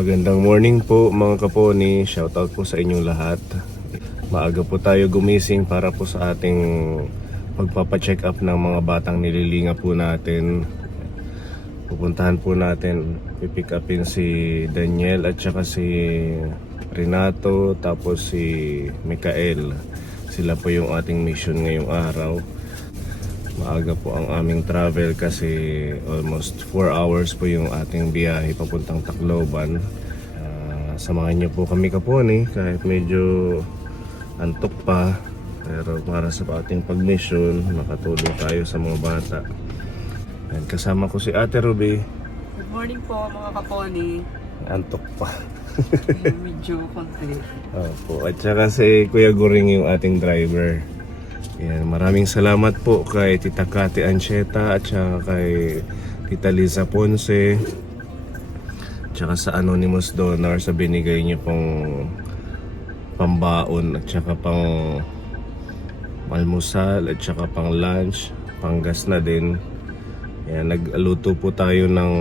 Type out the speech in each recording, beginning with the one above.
Magandang morning po mga kaponi, shoutout po sa inyong lahat. Maaga po tayo gumising para po sa ating pagpapacheck up ng mga batang nililinga po natin. Pupuntahan po natin, pipick upin si Daniel at saka si Renato, tapos si Mikael. Sila po yung ating mission ngayong araw. Maaga po ang aming travel kasi almost 4 hours po yung ating biyahe papuntang Tacloban. Samahan niyo po kami kaponi kahit medyo antok pa, pero para sa ating pag-mission makatulong tayo sa mga bata. And kasama ko si Ate Ruby. Good morning po mga kaponi. Antok pa. Medyo konti. Opo. At saka si Kuya Guring yung ating driver. Yan, maraming salamat po kay Tita Cathy Ancheta at saka kay Tita Liza Ponce at saka sa anonymous donor sa binigay niyo pong pambaon at saka pang almusal at saka pang lunch, pang gas na din. Yan, nagluto po tayo ng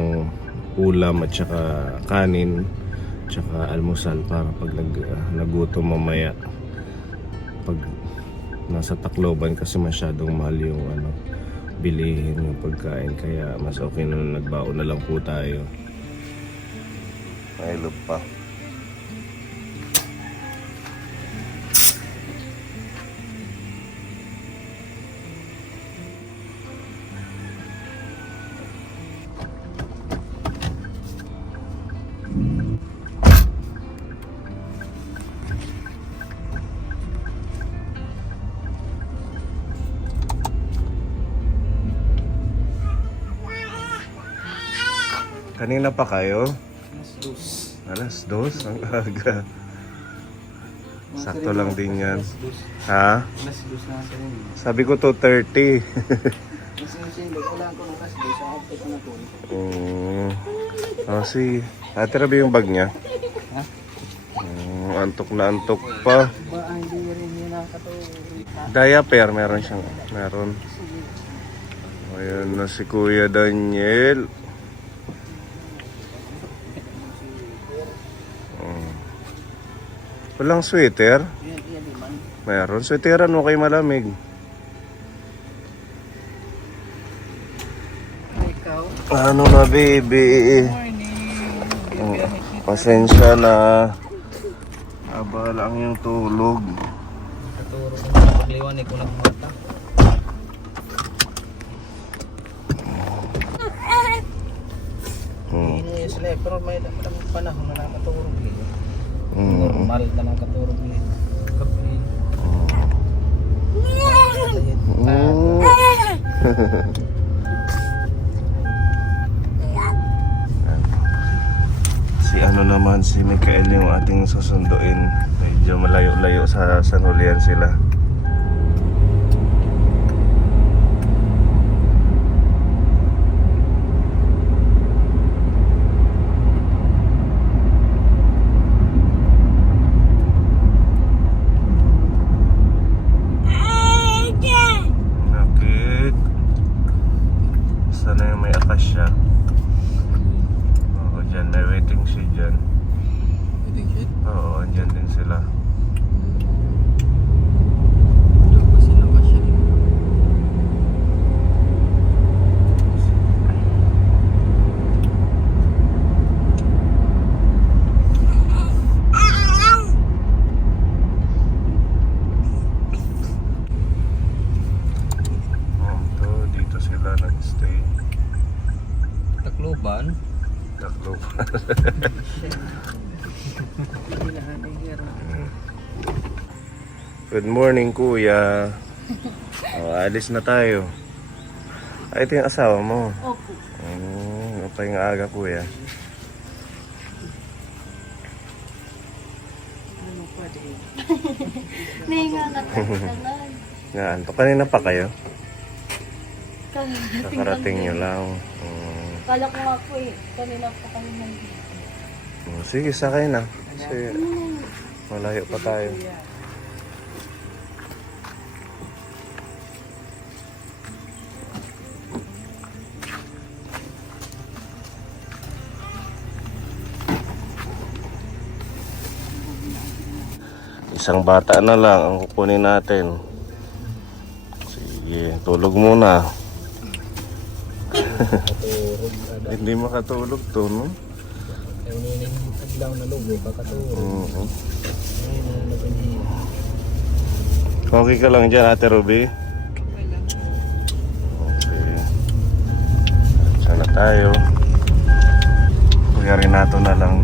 ulam at saka kanin at saka almusal para pag nagutom mamaya pag nasa Tacloban, kasi masyadong mahal yung bilihin yung pagkain, kaya mas okay na nagbaon na lang po tayo. May loop pa. Kanina pa kayo? Alas 2? Ang aga. Sakto lang din yan. Ha? Alas 2 na sa rin. Sabi ko 2:30. Mas nasilog, wala ko ng alas 2 sa outfit ko na to. Si Ate Rabi yung bag niya. Ha? Antok na antok pa. Ba, hindi rin yun nakakatulog. Diaper, meron siyang. Meron. Ayan na si Kuya Daniel. Walang sweater? Yan, man. Meron. Sweateran mo kay malamig. Ikaw? Ano na baby? Morning. Pasensya na. Abala ang yung tulog. Katuro ko na pagliwanag ko ng mata. Hindi sila, pero may panahon na nakatulog nila. Normal na nakatulog nila. Kape. Si ano naman, si Mikael yung ating susunduin. Medyo malayo-layo sa San Julian sila. Nakit. Sana yung may akasya. Oo, dyan. May waiting shed dyan. Waiting shed? Oo, andyan din sila. Doon pa sila ba siya? Dito sila nag-stay. Tacloban? Tacloban. Good morning, Kuya. Alis na tayo. Ay, ito yung asawa mo. Opo. Pa yung aga, Kuya. Ano pa din? Nahinga na tayo lang. Naanto. Kanina pa kayo? Karating Kakarating nyo lang. Kala ko nga po kanina pa kami nandito. Sige, sakay na. Kasi malayo pa tayo. Isang bata na lang ang kukunin natin. Sige, tulog muna. Katurog. Hindi makatulog to, no? Yung nining adlaw na lugo, kakaturog. Oo. Ayun na napaniya. Okay ka lang dyan, Ate Ruby? Wala. Okay. Sana tayo. Kuya Renato na lang.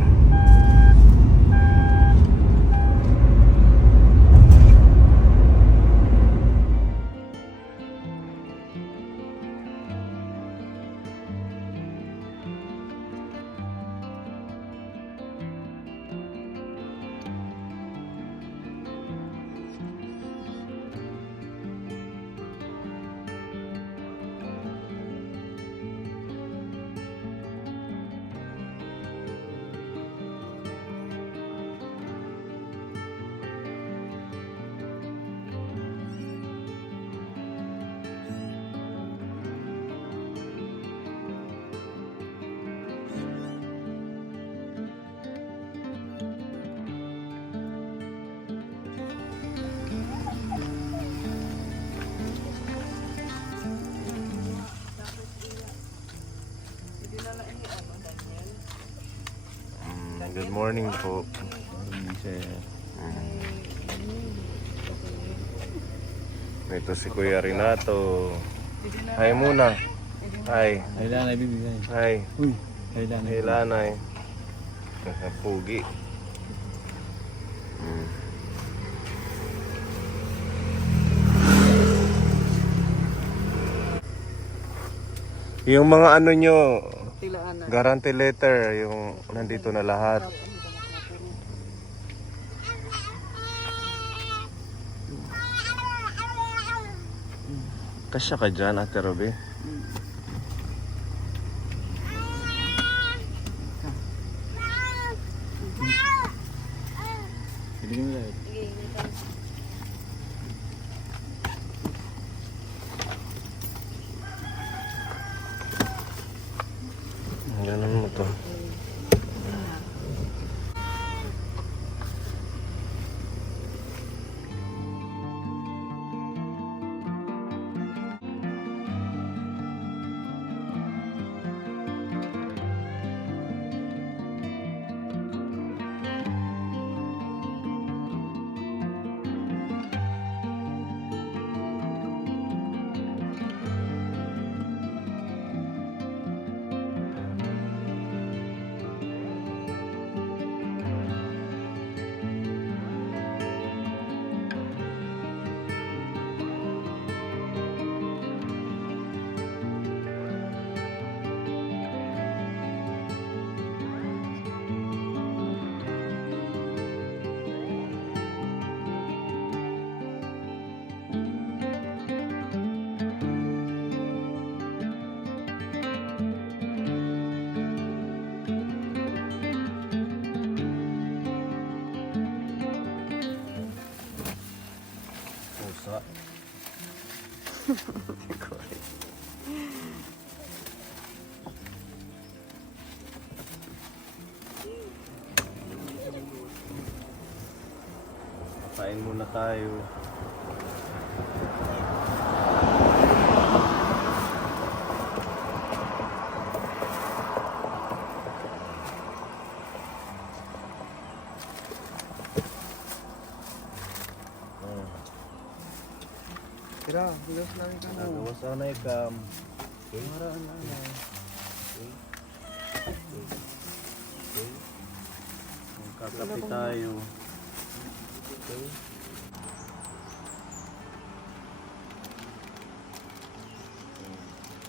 Good morning po. Ito si Kuya Renato. Hi muna. Hi. Ay lang, ay bibigay. Hi. Uy, ay lang. Hey Lanay. Pugi. Yung mga ano nyo, Tilaan na. guarantee letter, yung nandito na lahat. Kasya ka dyan, Ate Ruby? Bibigay mo lang. Sige, ito. Ganun mo to. Pusa. Kain muna tayo. Tira, bigas lang ikaw. Nagawa sana ikam. Maraan lang yan. Magkakape tayo.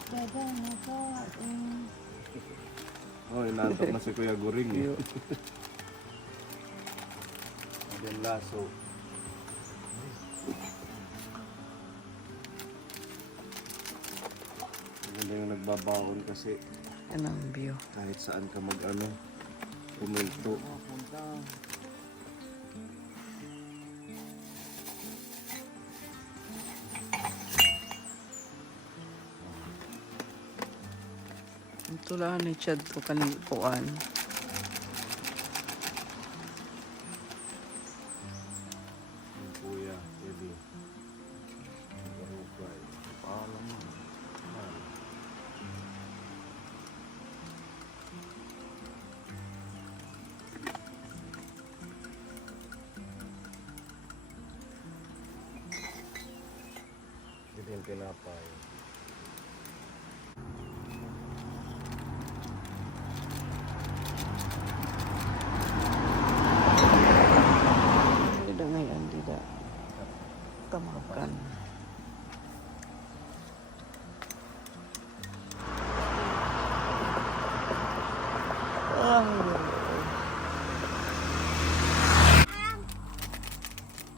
Dada, nasa. Oh, inaantok na si Kuya Guring eh. Ayan laso. Maganda yung nagbabaon kasi Ano ang view? kahit saan ka mag-ano, pumunto. Tulahan ni Chad ko kanipuan. tinapay. Tidak ngayon, tidak kemakan.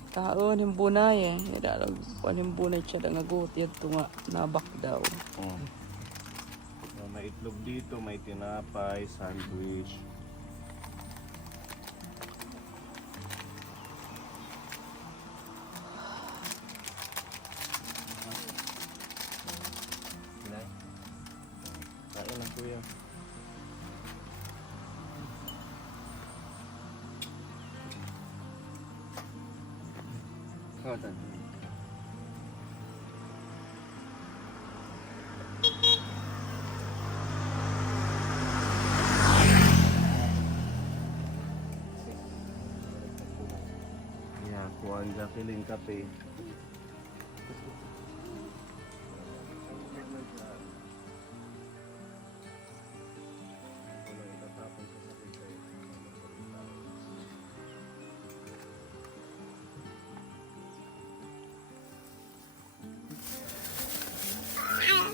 Taon yung bunay eh. Tidak lang yung bunay siya na ngaguti at tunga nabak daw. Oh. So, may itlog dito, may tinapay, sandwich. Kain lang kuya. Ya, kuan Jacqueline kape.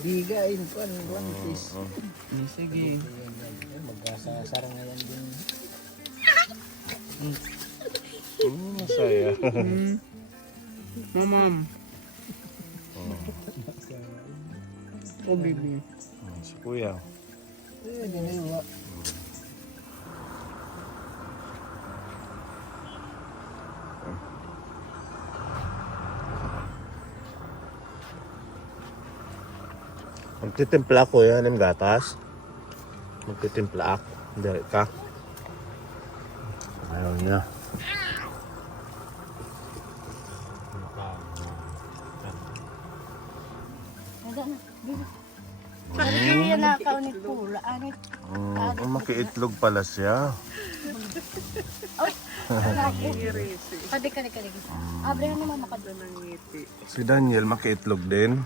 Bigain ko ang guantis. Sige. Magkasasara ngayon din. Masaya. Mamam. Oh, baby. Si kuya. Diniwa. Magtitimpla ko yan ng gatas. Magtitimpla ako. Dari ka. Ayaw niya. Wala na. Sabi yan nakaw ni Pula. Anit. Makiitlog pala siya. Pwede ka ni Abre na naman makadun. Si Daniel makiitlog din.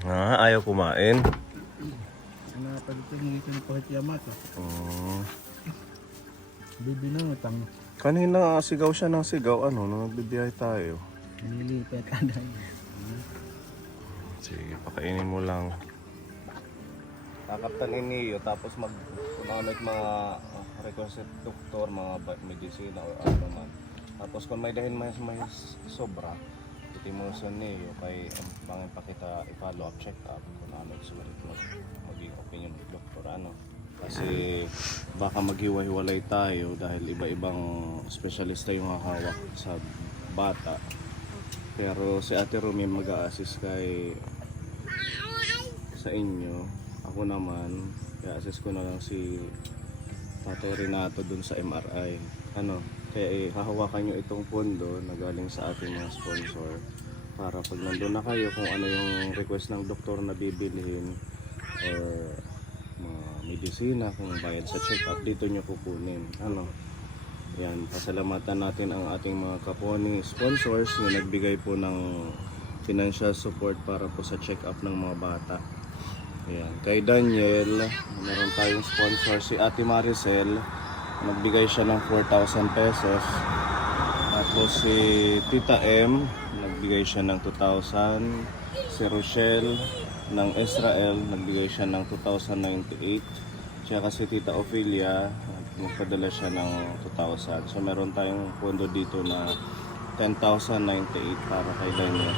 Ha, ayaw kumain. Ano pa dito ng ito ng pahit Yamato? Bibi na utang. Kanina sigaw siya ng sigaw. Ano, nung nagbibiyahe tayo. Nilipet ka na. Sige, pakainin mo lang. Kakaptanin niyo, tapos mag-kunamit mga requested doktor, mga medicina o ano man. Tapos kung may dahil may sobra, itimuson niyo kay bangin pa kita i-follow up, check up kung ano sulit maging opinion ng doktor ano. Kasi baka maghiwa-hiwalay tayo dahil iba-ibang espesyalista yung hawak sa bata. Pero si Ate Rumi mag-a-assist sa inyo. Ako naman, i-assist ko na lang si Tatay Renato dun sa MRI. Kaya hahawakan nyo itong pondo na galing sa ating mga sponsor para pag nandun na kayo kung ano yung request ng doktor na bibilhin or mga medisina, kung bayad sa check-up, dito nyo kukunin. Yan, pasalamatan natin ang ating mga kaponi sponsors na nagbigay po ng financial support para po sa check-up ng mga bata. Yan. Kay Daniel, meron tayong sponsor si Ate Maricel, nagbigay siya ng 4,000 pesos. Tapos si Tita M, nagbigay siya ng 2,000. Si Rochelle ng Israel, nagbigay siya ng 2,098. Tsaka si Tita Ophelia, magpadala siya ng 2,000. So meron tayong pondo dito na 10,098 para kay Daniel.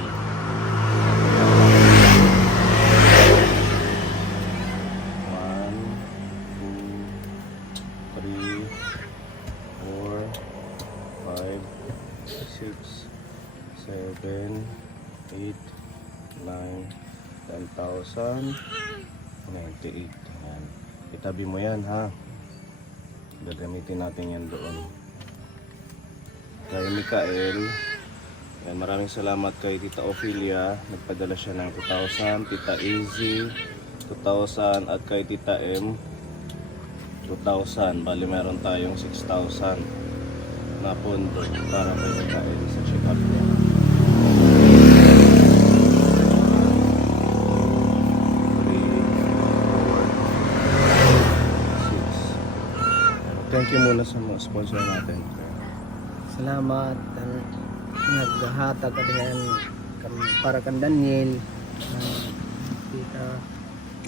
7, 8, 9, 10,098. Yan. Itabi mo yan ha. Gagamitin natin yan doon. Kay Mikael, yan, maraming salamat kay Tita Ophelia. Nagpadala siya ng 2,000. Tita Easy, 2,000. At kay Tita M, 2,000. Bali meron tayong 6,000 na pondo para kay Mikael sa check-up niya. Thank you muna sa mga sponsor natin. Salamat ang naghatag ka din para kan Daniel. Kita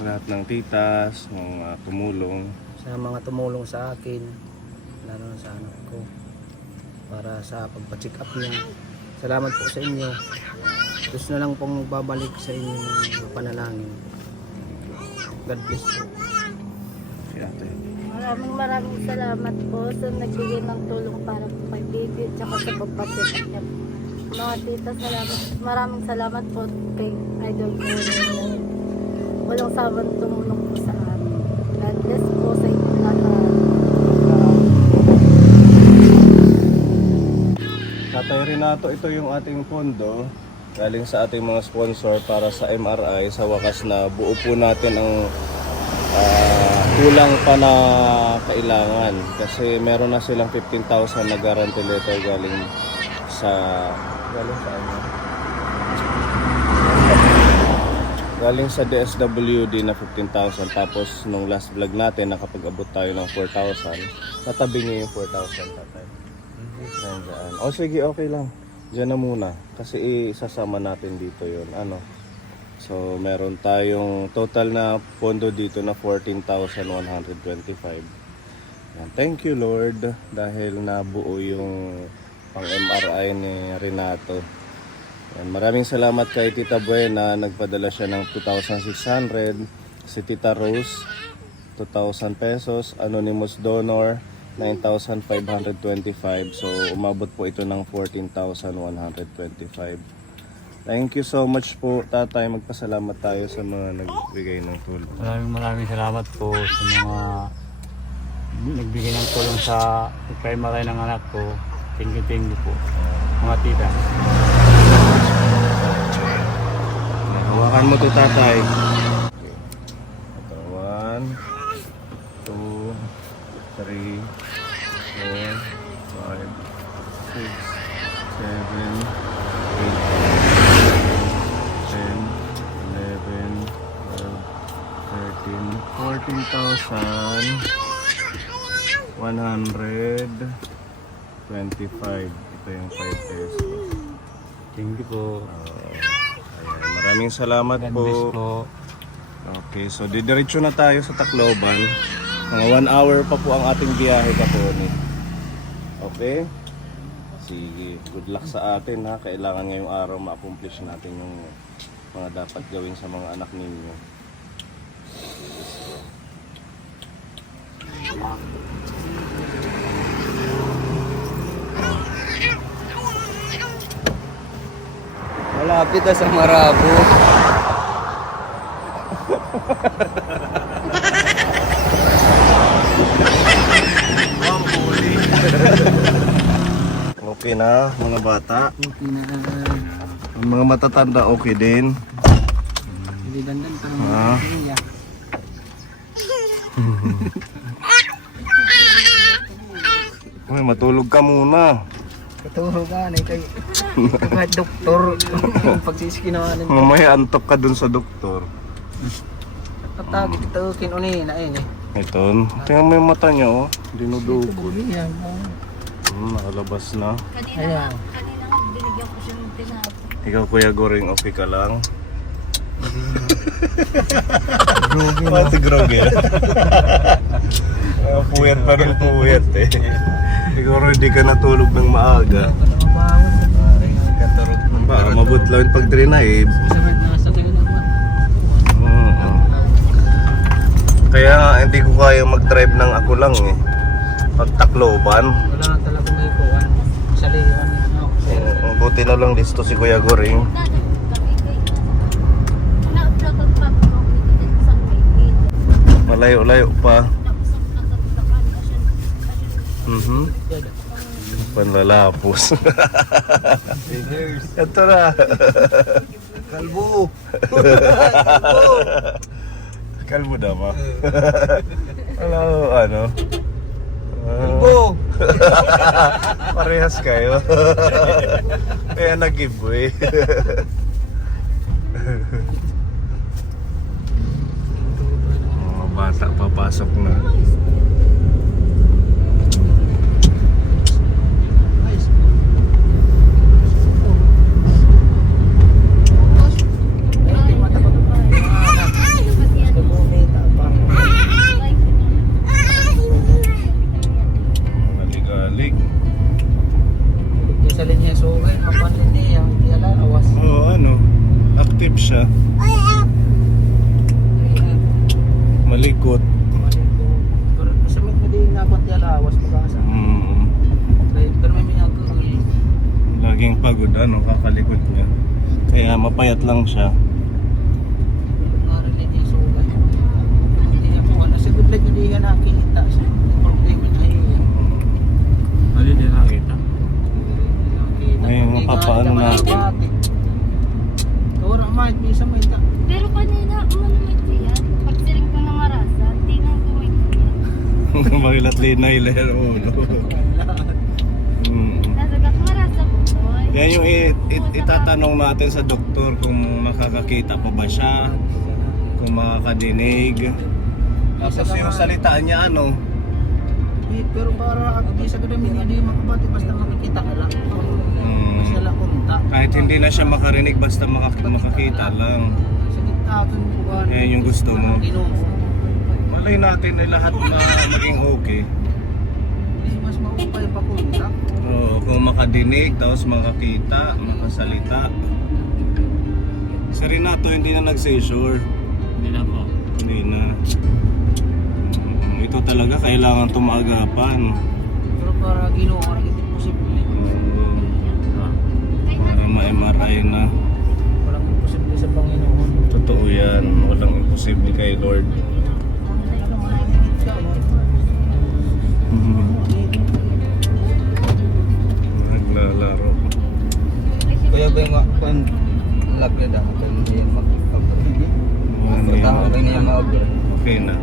Lahat ng titas, mga tumulong. sa mga tumulong sa akin, lalo na sa anak ko, para sa pagpa-check up niya. Salamat po sa inyo. Gusto na lang pong babalik sa inyong panalangin. God bless po. Si ate. Maraming salamat po sa nagbigay ng tulong para po kay baby at saka sa pagpacheck up niya. Mga tita, maraming salamat po kay Idol ko. Walang sawang tumulong po sa amin. God bless po sa inyo lahat. Tatay Renato, ito yung ating pondo galing sa ating mga sponsor para sa MRI. Sa wakas na buo po natin ang kulang pa na kailangan kasi meron na silang 15,000 na guarantee letter galing sa galing sa DSWD na 15,000. Tapos nung last vlog natin nakapag-abot tayo ng 4,000. Natabi niyo yung 4,000, tatay. Nandiyan. O sige, okay lang. Diyan na muna. Kasi isasama natin dito yun. Ano? So, meron tayong total na pondo dito na 14,125. Yan. Thank you, Lord. Dahil nabuo yung pang-MRI ni Renato. Yan. Maraming salamat kay Tita Buena. Nagpadala siya ng 2,600. Si Tita Rose, 2,000 pesos. Anonymous donor, 9,525. So, umabot po ito ng 14,125. Thank you so much po, tatay. Magpasalamat tayo sa mga nagbigay ng tulong. Maraming salamat po sa mga nagbigay ng tulong sa pagpaimaray ng anak ko. Thank you po, mga tita. Hawakan mo to, tatay. Ito, 1, 2, 3, 4, 5, 6, 7, 8, 14,125. Ito yung 5 pesos. Thank you po. Ayan, maraming salamat God bless po. po. Okay, so didiretso na tayo sa Tacloban. Mga 1 hour pa po ang ating biyahe, Kaponi. Okay? Sige, good luck sa atin ha. Kailangan ngayong araw ma-accomplish natin yung mga dapat gawin sa mga anak ninyo. Malapit na sa Marabo. Okay na, mga bata. Okay na. Ang mga matatanda okay din. Hindi dandan parang Ah. pamilya. Uy, matulog ka muna. Katuro ka na kay kahit doktor pagsisikinawanan. Mamaya antok ka dun sa doktor. Patagit ito kinuni na eh. Ito, tingnan mo yung mata niya, oh. Dinudugod. Yan. Nakalabas na. Kanina nga binigyan ko siya ng tinapos. Ikaw, Kuya Goring, okay ka lang? Grogi Bakit si Grogi? Puyat pa rin puyat eh. Siguro hindi ka natulog ng maaga. Baka mabutlaw yung pag-drive. Kaya nga, hindi ko kaya mag-drive ng ako lang eh. Pag Tacloban. Wala na talaga may kuwan. Sa liwan. Buti na lang listo si Kuya Goring. Malayo-layo pa. Panlalapos. Ito na. Kalbo. Kalbo na ba? Ano, ano? Kalbo. Parehas kayo. Kaya nag-giveaway. Mga bata papasok na. Malikot. Pero sa mga hindi naabot yung lawas mag-asa. Pero may minagkakuli. Laging pagod, kakalikot niya. Kaya mapayat lang siya. Narinig yung sugat. Hindi na po, sa good light hindi ka nakikita. Sa problema na yun. Ano din nakita? Ngayon, mapapaano natin. Kawara mahit, minsan may ta. Pero kanina, umano may yan. Pagsiring ko ng marasa, tingnan ko may yan. Makilat linay lero ulo. Nasagat marasa po, boy. Yan yung itatanong natin sa doktor kung makakakita pa ba siya, kung makakadinig. Tapos yung salita niya Pero para di sa gadamin hindi makabati basta makikita ka lang. Basta lang kumunta. kahit hindi na siya makarinig basta makakita lang. Sa gitna ko ng buwan. Yan yung gusto mo. Ginoo. Malay natin na lahat maging okay. Hindi mas maupay pa kumunta. Oo, kung makadinig, tapos makakita, makasalita. Si Renato hindi na nag-seizure. Hindi na po. Hindi na. Ito talaga kailangan tumagapan. Pero para ginoo ka rin hindi posible. Para ma-MRI na. Walang imposible sa Panginoon. Totoo yan. Walang imposible kay Lord. Naglalaro. Kuya ba yung kung lagyan ako hindi magpapagiging. Ano Pagkakaw yan? ba niya mag Okay na.